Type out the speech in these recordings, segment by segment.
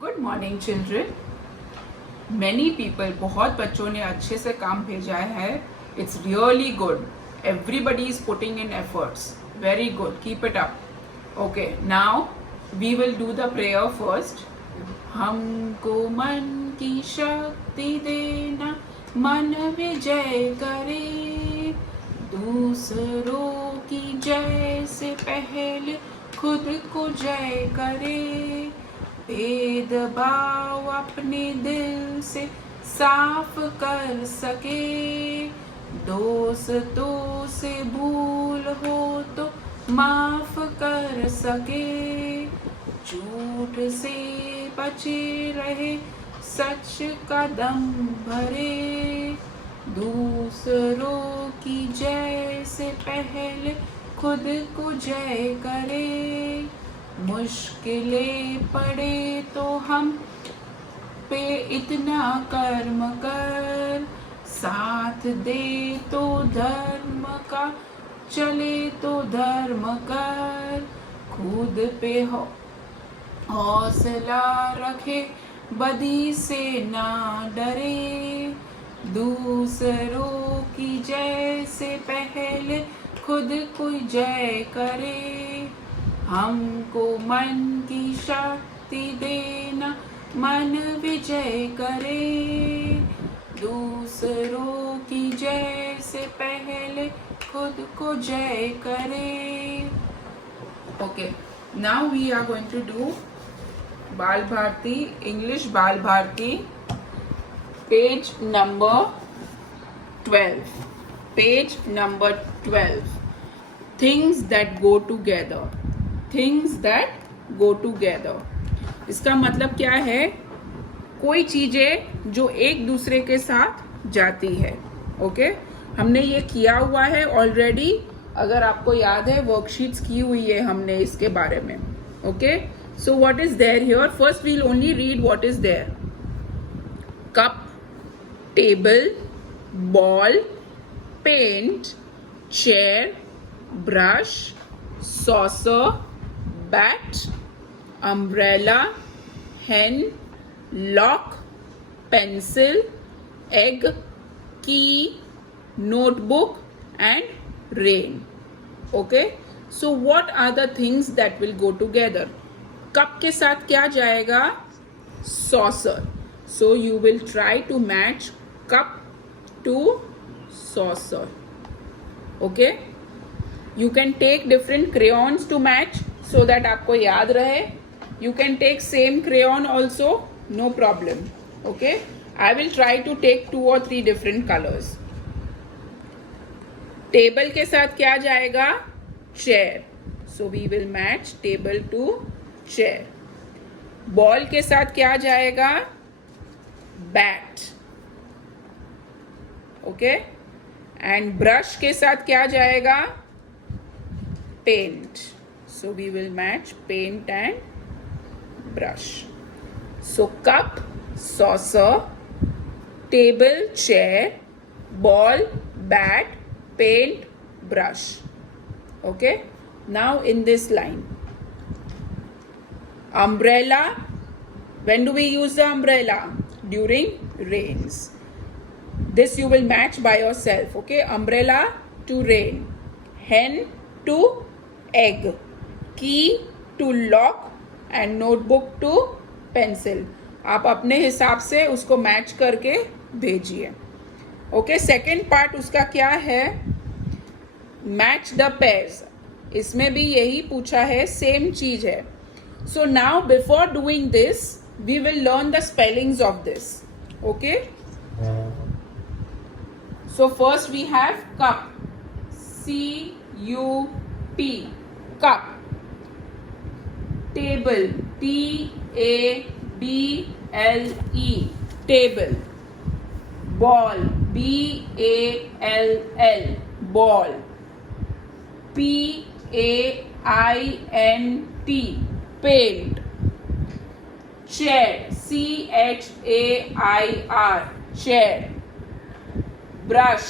Good morning children. Many people, बहुत बच्चों ने अच्छे से काम भेजा है. It's really good. Everybody is putting in efforts. Very good. Keep it up. Okay, now we will do the prayer first. हमको मन की शक्ति देना, मन विजय करे, दूसरों की जय से पहले खुद को जय करे, भेदभाव अपने दिल से साफ कर सके, दोस्तों से भूल हो तो माफ कर सके, झूठ से बचे रहे, सच का दम भरे, दूसरों की जय से पहले खुद को जय करे, मुश्किलें पड़े तो हम पे इतना कर्म कर, साथ दे तो धर्म का, चले तो धर्म कर, खुद पे हौसला रखे, बदी से ना डरे, दूसरों की जय से पहले खुद को जय करे, हमको मन की शक्ति देना, मन विजय करे, दूसरों की जय से पहले खुद को जय करे. Okay, now we are going to do Bal Bharati, English Bal Bharati, page number 12. Page number 12. Things that go together. Things that go together. इसका मतलब क्या है? कोई चीजें जो एक दूसरे के साथ जाती है. ओके, हमने ये किया हुआ है ऑलरेडी. अगर आपको याद है, वर्कशीट्स की हुई है हमने इसके बारे में. Okay, so what is there here? First we'll only read what is there. Cup, table, ball, paint, chair, brush, saucer, bat, umbrella, hen, lock, pencil, egg, key, notebook and rain. Okay, so what are the things that will go together? Cup के साथ क्या जाएगा? Saucer. So you will try to match cup to saucer. Okay, you can take different crayons to match so that आपको याद रहे. You can take same crayon also, no problem. Okay, I will try to take 2 or 3 different colors. Table के साथ क्या जाएगा? Chair. So we will match table to chair. Ball के साथ क्या जाएगा? Bat. Okay, and brush के साथ क्या जाएगा? Paint. So we will match paint and brush. So cup, saucer, table, chair, ball, bat, paint, brush. Okay, now in this line, umbrella. When do we use the umbrella? During rains. This you will match by yourself. Okay, umbrella to rain, hen to egg, key to lock and notebook to pencil. आप अपने हिसाब से उसको match करके भेजिए. Okay, second part उसका क्या है? Match the pairs. इसमें भी यही पूछा है, सेम चीज है. So now before doing this we will learn the spellings of this. Okay, so first we have cup. CUP, cup. Table, TABLE, table. Ball, BALL, ball. PAINT, paint. Chair, CHAIR, chair. Brush,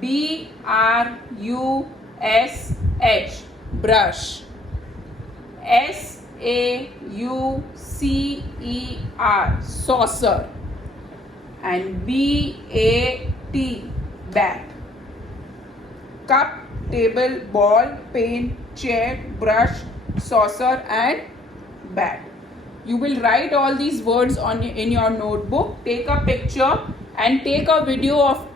BRUSH, brush. saucer, and BAT, bat. Cup, table, ball, pen, chair, brush, saucer and bat. You will write all these words in your notebook. Take a picture and take a video of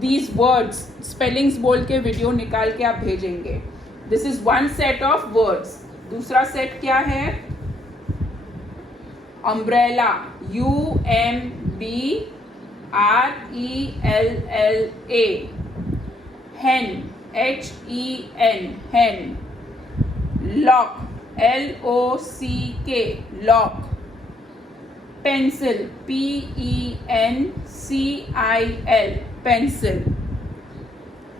these words. Spellings बोल के video निकाल के आप भेजेंगे. This is one set of words. दूसरा set क्या है? Umbrella, UMBRELLA. Hen, HEN, hen. Lock, LOCK, lock. Pencil, PENCIL, pencil.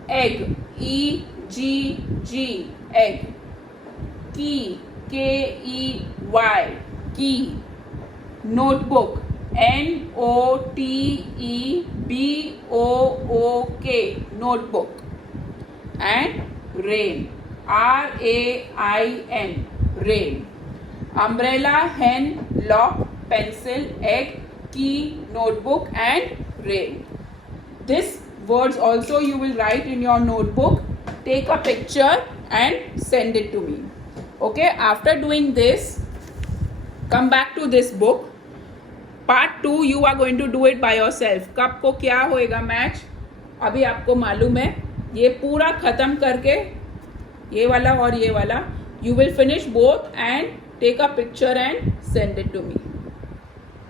Egg, EGG, egg. Key, KEY, key. Notebook, NOTEBOOK, notebook. And rain, RAIN, rain. Umbrella, hen, lock, pencil, egg, key, notebook and rain. This words also you will write in your notebook. Take a picture and send it to me. Okay, after doing this, come back to this book. Part 2 you are going to do it by yourself. कब को क्या होएगा match अभी आपको मालूम है. ये पूरा ख़त्म करके ये वाला और ये वाला you will finish both and take a picture and send it to me.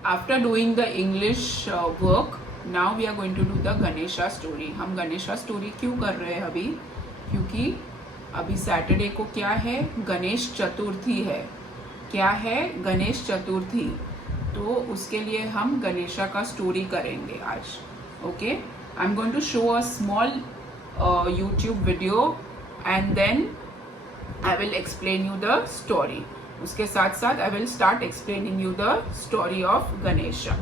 After doing the English work, now we are going to do the Ganesha story. हम गणेशा स्टोरी क्यों कर रहे हैं अभी? क्योंकि अभी सैटरडे को क्या है? गणेश चतुर्थी है. क्या है? गणेश चतुर्थी. तो उसके लिए हम गणेशा का स्टोरी करेंगे आज. Okay, I am going to show a small YouTube video and then I will explain you the story. उसके साथ साथ I will start explaining you the story of Ganesha.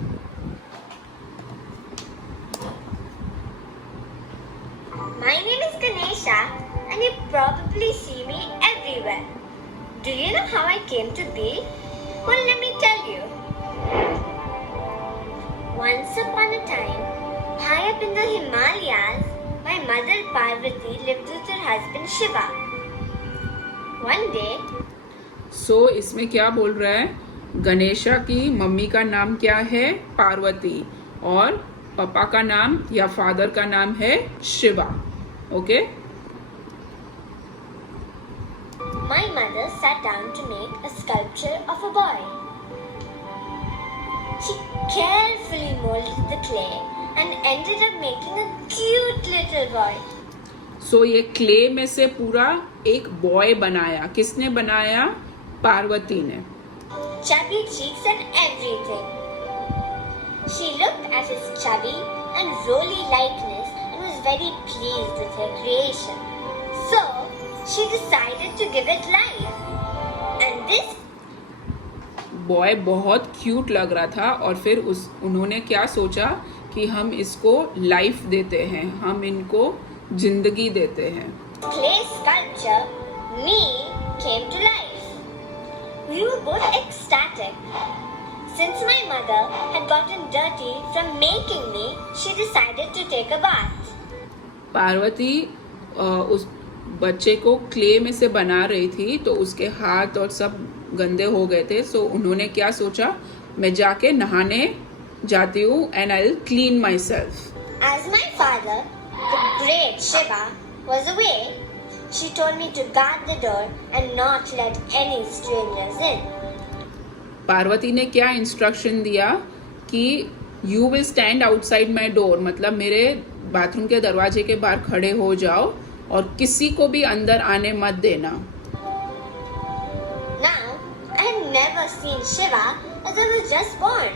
My name is Ganesha and you probably see me everywhere. Do you know how I came to be? Well, let me tell you. Once upon a time, high up in the Himalayas, my mother Parvati lived with her husband Shiva. One day, so इसमें क्या बोल रहा है? गणेशा की mummy का नाम क्या है? पार्वती. और पापा का नाम या फादर का नाम है Shiva. Okay. My mother sat down to make a sculpture of a boy. She carefully molded the clay and ended up making a cute little boy. So ये क्ले में से पूरा एक बॉय बनाया. किसने बनाया? पार्वती ने. Chubby cheeks and everything. She looked at his chubby and roly likeness and was very pleased with her creation. So she decided to give it life. And this boy बहुत cute लग रहा था और फिर उन्होंने क्या सोचा कि हम इसको लाइफ देते हैं, हम इनको जिंदगी देते हैं. clay sculpture, me, came to life. We were both ecstatic. Since my mother had gotten dirty from making me, she decided to take a bath. Parvati उस बच्चे को क्ले में से बना रही थी तो उसके हाथ और सब गंदे हो गए थे. सो उन्होंने क्या सोचा, मैं जाके नहाने जाती हूँ and I'll clean myself. As my father, the great Shiva, was away, she told me to guard the door and not let any strangers in. Parvati ने क्या इंस्ट्रक्शन दिया कि you will stand outside my door, मतलब मेरे bathroom के दरवाजे के बाहर खड़े हो जाओ और किसी को भी अंदर आने मत देना. Now, I had never seen Shiva as I was just born.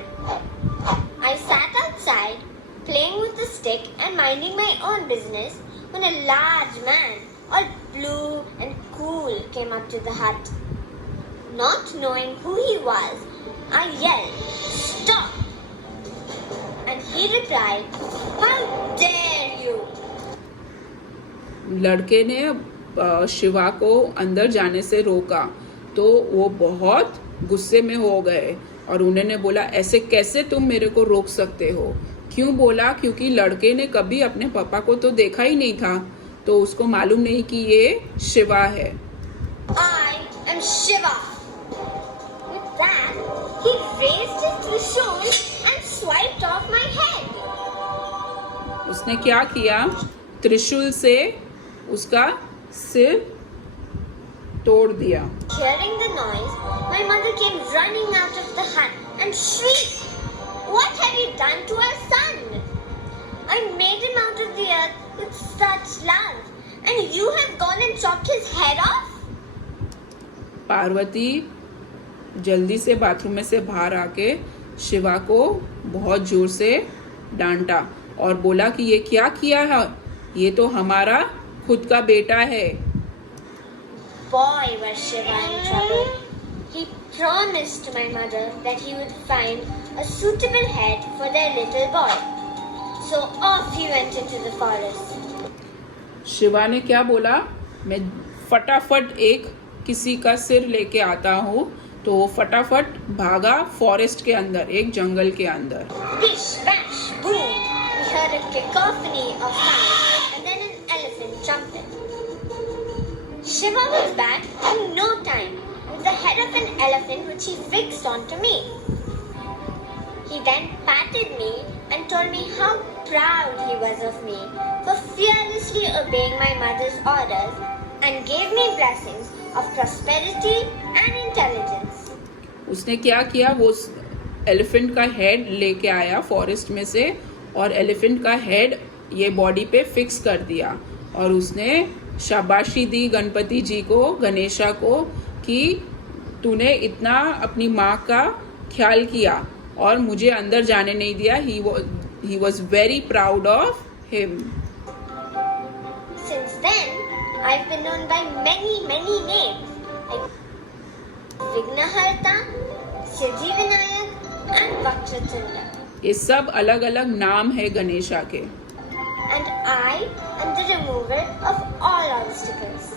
I sat outside, playing with the stick and minding my own business when a large man, all blue and cool, came up to the hut. Not knowing who he was, I yelled, "Stop!" And he replied, "How dare you!" लड़के ने शिवा को अंदर जाने से रोका तो वो बहुत गुस्से में हो गए और उन्होंने बोला ऐसे कैसे तुम मेरे को रोक सकते हो। क्यों बोला? क्योंकि लड़के ने कभी अपने पापा को तो देखा ही नहीं था, तो उसको मालूम नहीं कि ये शिवा है। I am Shiva. With that, he raised his Trishul and swiped off my head. उसने क्या किया? त्रिशूल से उसका सिर तोड़ दिया। Hearing the noise, my mother came running out of the hut and shrieked, "What have you done to our son? I made him out of the earth with such love, and you have gone and chopped his head off?" Parvati जल्दी से bathroom में से बाहर आके शिवा को बहुत जोर से डांटा और बोला कि ये क्या किया है, ये तो हमारा खुद का बेटा है। Boy, was Shiva in trouble. He promised my mother that he would find a suitable head for their little boy. So off he went into the forest. Shiva ने क्या बोला? मैं फटाफट एक किसी का सिर लेके आता हूँ। तो वो फटाफट भागा फॉरेस्ट के अंदर, एक जंगल के अंदर। Bish, bash, boom! We heard a cacophony of sounds and then an elephant trumpet. Shiva was back in no time with the head of an elephant which he fixed onto me. He then patted me and told me how proud he was of me for fearlessly obeying my mother's orders and gave me blessings of prosperity and intelligence. उसने क्या किया? वो elephant का head लेके आया forest में से और एलिफेंट का हेड ये बॉडी पे फिक्स कर दिया और उसने शाबाशी दी गणपति जी को, गणेशा को, कि तूने इतना अपनी माँ का ख्याल किया और मुझे अंदर जाने नहीं दिया। He was very proud of him. Since then, I've been known by many names like Vignaharta, Siddhivinayak and Vakratunda. ये सब अलग अलग नाम है गणेशा के। And I am the remover of all obstacles.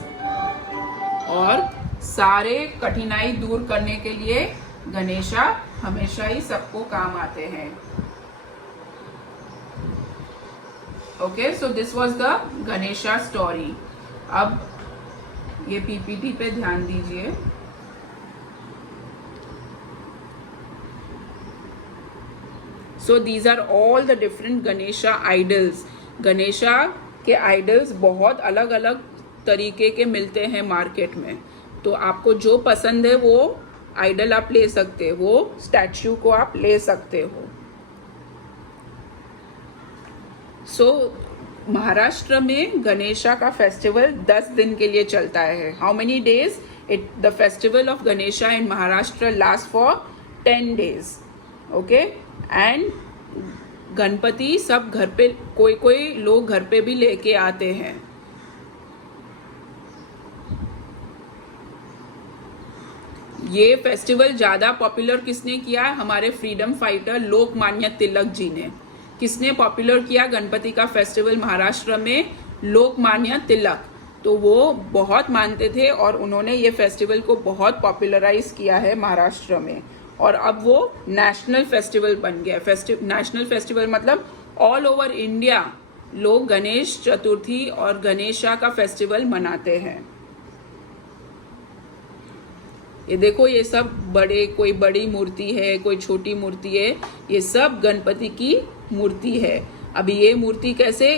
और सारे कठिनाई दूर करने के लिए गणेशा हमेशा ही सबको काम आते हैं। Okay, so this was the Ganesha story. अब ये पीपीटी पे ध्यान दीजिए। So these are all the different Ganesha idols. Ganesha के आइडल्स बहुत अलग अलग तरीके के मिलते हैं मार्केट में, तो आपको जो पसंद है वो आइडल आप ले सकते हो, वो स्टैच्यू को आप ले सकते हो। सो महाराष्ट्र में गणेशा का फेस्टिवल 10 दिन के लिए चलता है। How many days? The festival of Ganesha in Maharashtra last for 10 days. Okay, and Ganpati सब घर पे, कोई लोग घर पे भी लेके आते हैं। ये फेस्टिवल ज्यादा पॉपुलर किसने किया? हमारे फ्रीडम फाइटर लोकमान्य तिलक जी ने। किसने पॉपुलर किया गणपति का फेस्टिवल महाराष्ट्र में? लोकमान्य तिलक। तो वो बहुत मानते थे और उन्होंने ये फेस्टिवल को बहुत पॉपुलराइज किया है महाराष्ट्र में, और अब वो नेशनल फेस्टिवल बन गया। नेशनल फेस्टिवल मतलब ऑल ओवर इंडिया लोग गणेश चतुर्थी और गणेशा का फेस्टिवल मनाते हैं। ये देखो, ये सब बड़े, कोई बड़ी मूर्ति है, कोई छोटी मूर्ति है, ये सब गणपति की मूर्ति है। अभी ये मूर्ति कैसे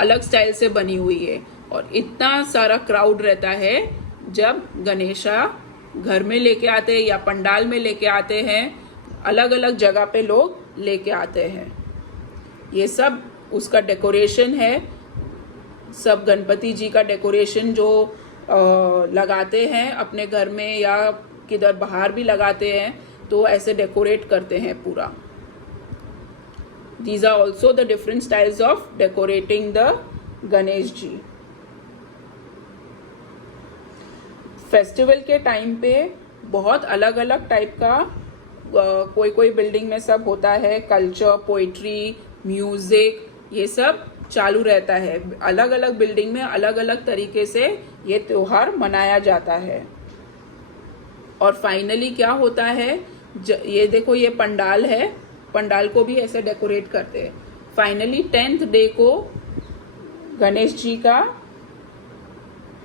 अलग स्टाइल से बनी हुई है और इतना सारा क्राउड रहता है जब गणेशा घर में लेके आते हैं या पंडाल में लेके आते हैं। अलग अलग जगह पे लोग लेके आते हैं। ये सब उसका डेकोरेशन है, सब गणपति जी का डेकोरेशन जो लगाते हैं अपने घर में या किधर बाहर भी लगाते हैं, तो ऐसे डेकोरेट करते हैं पूरा। These are also the different styles of decorating the Ganesh ji. Festival के टाइम पे बहुत अलग अलग टाइप का कोई बिल्डिंग में सब होता है, कल्चर, पोइट्री, म्यूजिक, ये सब चालू रहता है। अलग अलग बिल्डिंग में अलग अलग तरीके से ये त्योहार मनाया जाता है। और फाइनली क्या होता है, ये देखो ये पंडाल है, पंडाल को भी ऐसे डेकोरेट करते हैं। फाइनली 10th डे को गणेश जी का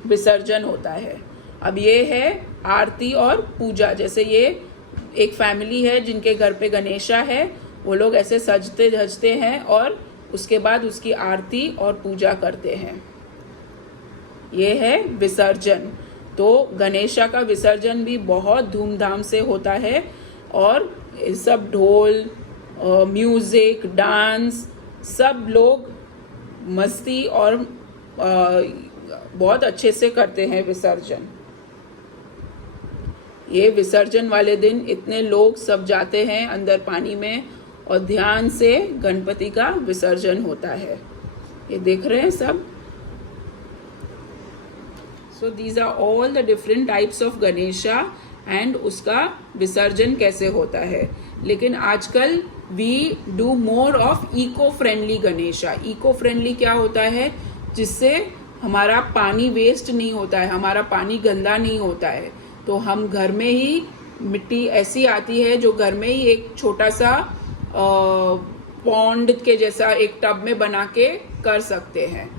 विसर्जन होता है। अब ये है आरती और पूजा। जैसे ये एक फैमिली है जिनके घर पे गणेशा है, वो लोग ऐसे सजते धजते हैं और उसके बाद उसकी आरती और पूजा करते हैं। ये है विसर्जन। तो गणेशा का विसर्जन भी बहुत धूमधाम से होता है और सब ढोल, म्यूजिक, डांस, सब लोग मस्ती और बहुत अच्छे से करते हैं विसर्जन। ये विसर्जन वाले दिन इतने लोग सब जाते हैं अंदर पानी में और ध्यान से गणपति का विसर्जन होता है। ये देख रहे हैं सब। So these are all the different types of Ganesha and उसका विसर्जन कैसे होता है। लेकिन आजकल we do more of eco friendly Ganesha. Eco friendly क्या होता है, जिससे हमारा पानी वेस्ट नहीं होता है, हमारा पानी गंदा नहीं होता है। तो हम घर में ही मिट्टी ऐसी आती है जो घर में ही एक छोटा सा पॉन्ड के जैसा एक टब में बना के कर सकते हैं।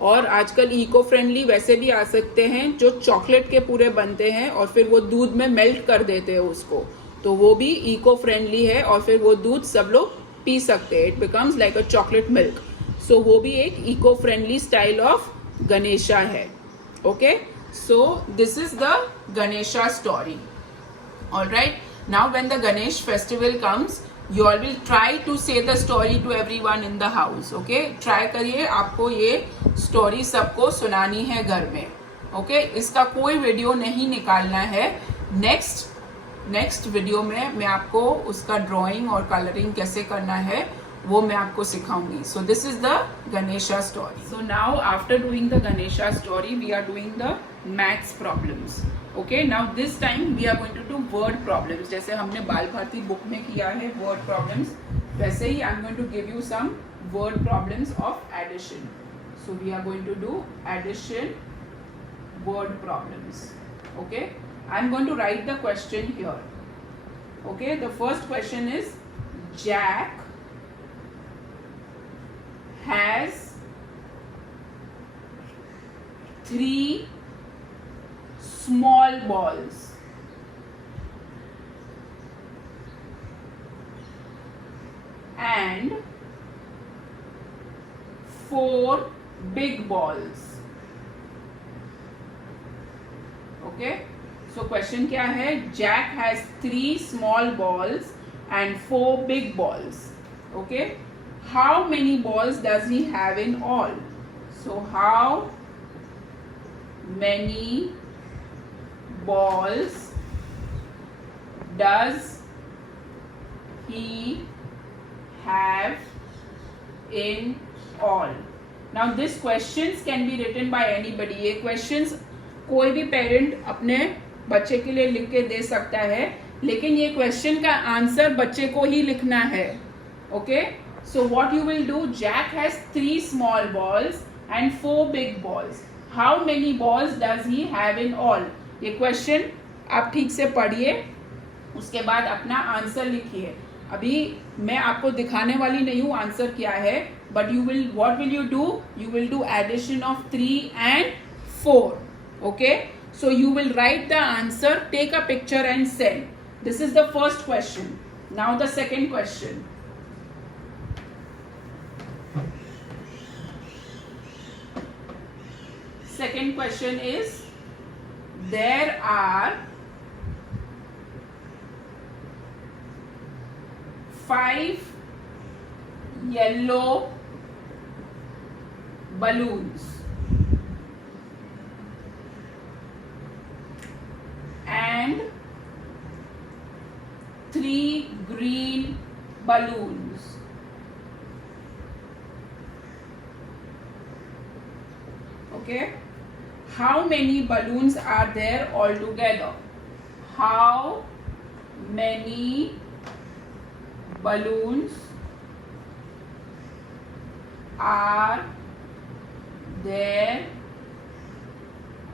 और आजकल इको फ्रेंडली वैसे भी आ सकते हैं जो चॉकलेट के पूरे बनते हैं और फिर वो दूध में मेल्ट कर देते हैं उसको, तो वो भी इको फ्रेंडली है और फिर वो दूध सब लोग पी सकते हैं। It becomes like a chocolate milk. So वो भी एक eco friendly style of Ganesha है। Okay, so this is the Ganesha story. All right, now when the Ganesh festival comes, you all will try to say the story to everyone in the house. Okay, try करिए, आपको ये story सबको सुनानी है घर में। Okay, इसका कोई वीडियो नहीं निकालना है। नेक्स्ट वीडियो में मैं आपको उसका ड्राइंग और कलरिंग कैसे करना है वो मैं आपको सिखाऊंगी। So this is the Ganesha story. So now after doing the Ganesha story we are doing the maths problems. Okay, now this time we are going to do word problems. जैसे हमने बाल भारती बुक में किया है वर्ड प्रॉब्लम्स, वैसे ही I am going to give you some word problems of addition. So we are going to do addition word problems. Okay, I am going to write the question here. Okay, the first question is Jack has 3 small balls and 4 big balls. Okay, so question क्या है, Jack has 3 small balls and 4 big balls. Okay, how many balls does he have in all? So how many balls does he have in all? Now this questions can be written by anybody. ये questions कोई भी parent अपने बच्चे के लिए लिख के दे सकता है, लेकिन ये क्वेश्चन का आंसर बच्चे को ही लिखना है। Okay, so what you will do, Jack has 3 small balls and 4 big balls. How many balls does he have in all? ये क्वेश्चन आप ठीक से पढ़िए, उसके बाद अपना आंसर लिखिए। अभी मैं आपको दिखाने वाली नहीं हूँ आंसर क्या है, but you will, what will you do, you will do addition of 3 and 4. Okay, so you will write the answer, take a picture and send. This is the first question. Now the second question. Second question is, there are 5 yellow balloons and 3 green balloons. Okay, how many balloons are there altogether? How many balloons are there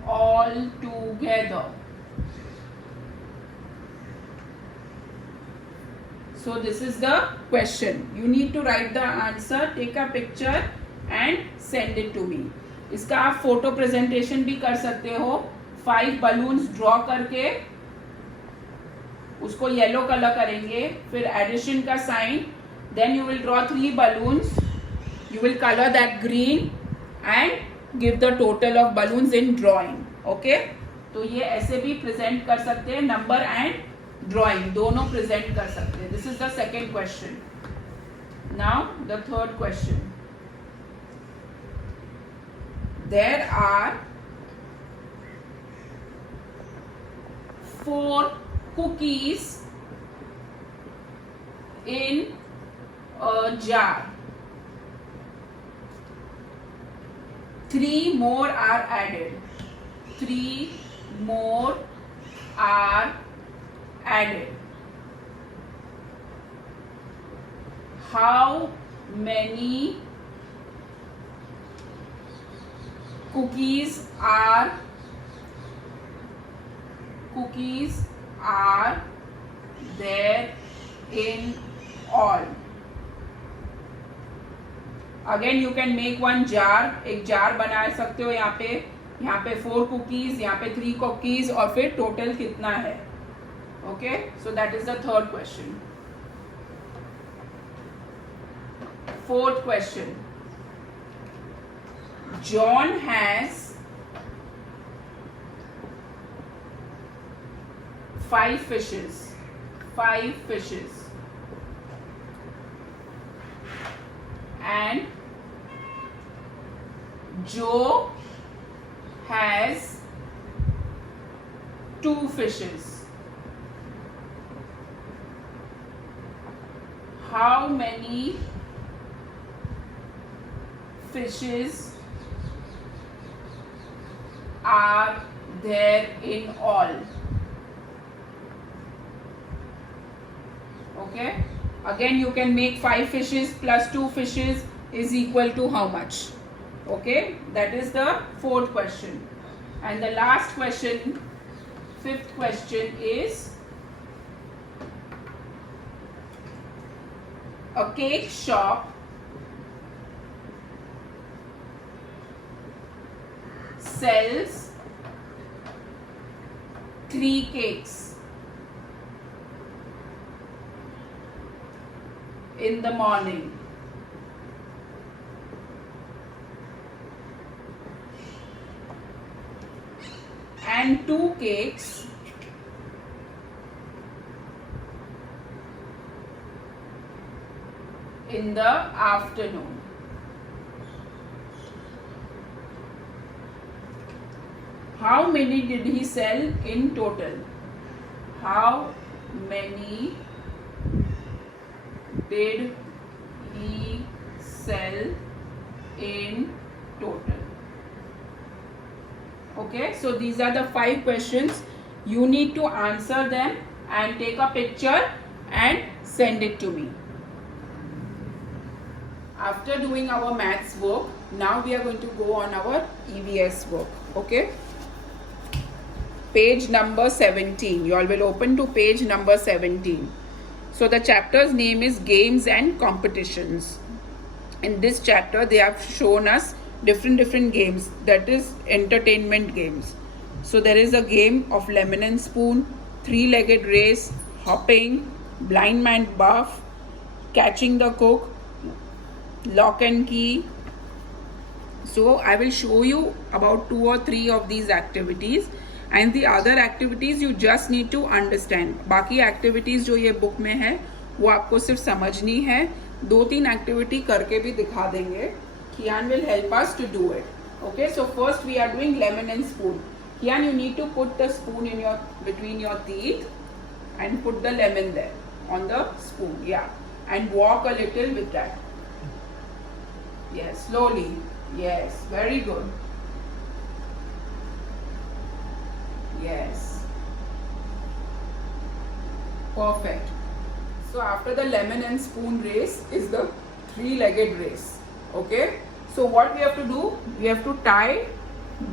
altogether? So this is the question. You need to write the answer, take a picture and send it to me. इसका आप photo presentation भी कर सकते हो. 5 balloons draw करके उसको yellow colour करेंगे, फिर एडिशन का sign, then you will draw 3 balloons, you will colour that green and give the total of balloons in drawing. Okay, तो ये ऐसे भी प्रेजेंट कर सकते हैं, नंबर एंड ड्रॉइंग दोनों प्रेजेंट कर सकते हैं. This is the second question. Now the third question. There are 4 cookies in a jar. 3 more are added. 3 more are added. How many cookies are there in all? Again you can make one jar. एक jar बना सकते हो. यहाँ पे 4 cookies, यहाँ पे 3 cookies और फिर टोटल कितना है. Okay, so that is the third question. Fourth question. John has 5 fishes. And Joe has 2 fishes. How many fishes are there in all? Okay, again you can make 5 fishes plus 2 fishes is equal to how much? Okay, that is the fourth question. And the last question, fifth question is a cake shop sells 3 cakes in the morning. And 2 cakes in the afternoon. How many did he sell in total? How many did he sell in total? Okay, so these are the 5 questions. You need to answer them and take a picture and send it to me. After doing our maths work, now we are going to go on our EVS work. Okay, page number 17. You all will open to page number 17. So the chapter's name is Games and Competitions. In this chapter they have shown us different games, that is entertainment games. So there is a game of lemon and spoon, 3-legged race, hopping, blind man buff, catching the cook, lock and key. So I will show you about 2 or 3 of these activities, and the other activities you just need to understand. बाकी activities जो ये book में है वो आपको सिर्फ समझनी है. 2-3 activity करके भी दिखा देंगे. Kian will help us to do it. Okay, so first we are doing lemon and spoon. Kian, you need to put the spoon in between your teeth and put the lemon there on the spoon. Yeah, and walk a little with that. Yes, slowly. Yes, very good. Yes, perfect. So after the lemon and spoon race is the 3-legged race. Okay, so what we have to do, we have to tie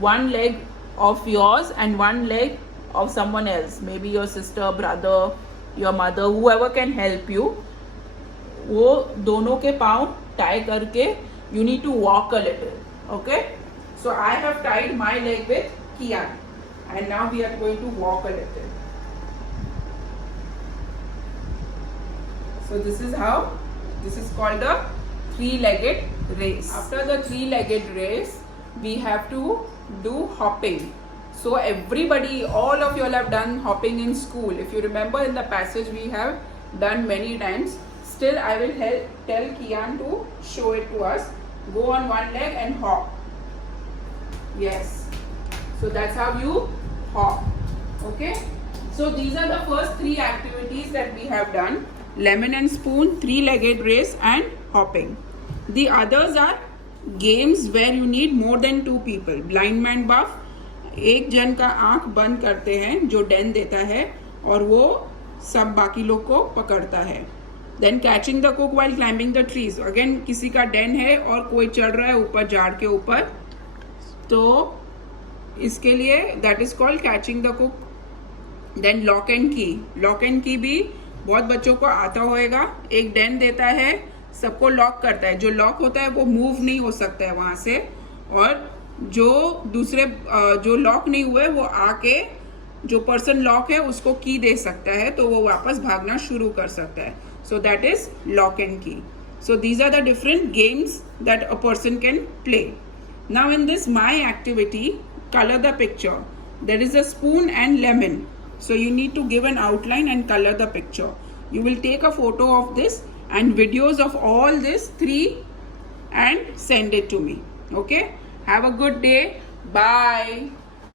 one leg of yours and one leg of someone else, maybe your sister, brother, your mother, whoever can help you, वो दोनों के पाँव tie करके you need to walk a little. Okay, so I have tied my leg with Kian and now we are going to walk a little. So this is called the three-legged race. After the three-legged race, we have to do hopping. So everybody, all of you all have done hopping in school. If you remember in the passage, we have done many times. Still, I will tell Kian to show it to us. Go on one leg and hop. Yes. So that's how you hop. Okay. So these are the first three activities that we have done. Lemon and spoon, three-legged race and hopping. The others are games where you need more than two people. Blind man buff, एक जन का आंख बंद करते हैं जो Dane देता है और वो सब बाकी लोग को पकड़ता है. Then catching the cook while climbing the trees. Again किसी का डेन है और कोई चढ़ रहा है ऊपर झाड़ के ऊपर, तो इसके लिए that is called catching the cook. Then lock and key. Lock and key भी बहुत बच्चों को आता होएगा. एक डेन देता है, सबको लॉक करता है. जो लॉक होता है वो मूव नहीं हो सकता है वहाँ से, और जो दूसरे जो लॉक नहीं हुए वो आके जो पर्सन लॉक है उसको की दे सकता है, तो वो वापस भागना शुरू कर सकता है. So that is lock and key. So these are the different games that a person can play. Now in this my activity, color the picture. There is a spoon and lemon. So you need to give an outline and color the picture. You will take a photo of this and videos of all this three and send it to me. Okay? Have a good day. Bye.